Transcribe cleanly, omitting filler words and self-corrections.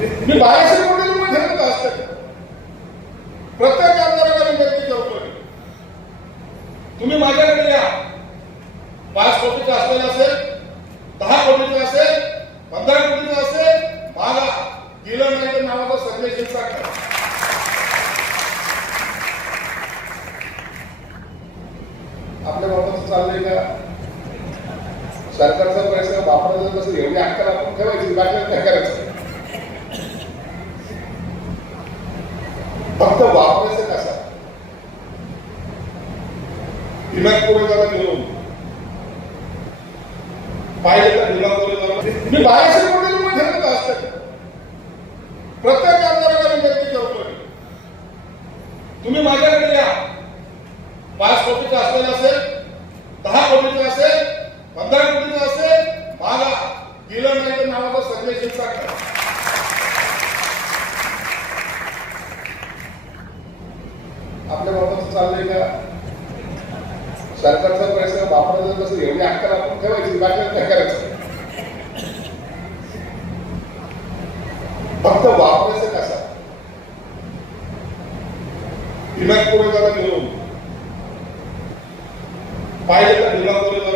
मी 1200 कोटी रुपये ठेवत असते. प्रत्येक आमदाराला विनंती करतो, तुम्ही माझ्याकडे या. 5 कोटीचा असलेला असेल, 10 कोटीचा असेल, 15 कोटीचा असेल, मागा. दिलं नाही तर नावाचा संदेश करा. आपल्या बाबत चाललंय का? सरकारचा पैसा वापरायचा कसं, एवढी अक्कल आपण ठेवायची, बाकी काय करायचं? फक्त वापरायचं कसा? दिमाग पुरवठाला घेऊन पाहिजे तर दिमाग पुरवठाला मी 1200 कोटी रुपये ठेवत असते. प्रत्येक आमदाराला विनंती करतो, तुम्ही माझ्याकडे या. 5 कोटीचा असलेला असेल, 10 कोटीचा असेल, 15 कोटीचा असेल, मागा. दिलं नाही तर नावाचा संदेश करा. आपल्या बाबत चाललंय का? सरकारचा पैसा वापरायचा कसं, एवढी अक्कल आपण ठेवायची, बाकी काय करायचं? फक्त वापरायचं कसा? दिमाग पुरवठाला घेऊन पाहिजे तर दिमाग पुरवठा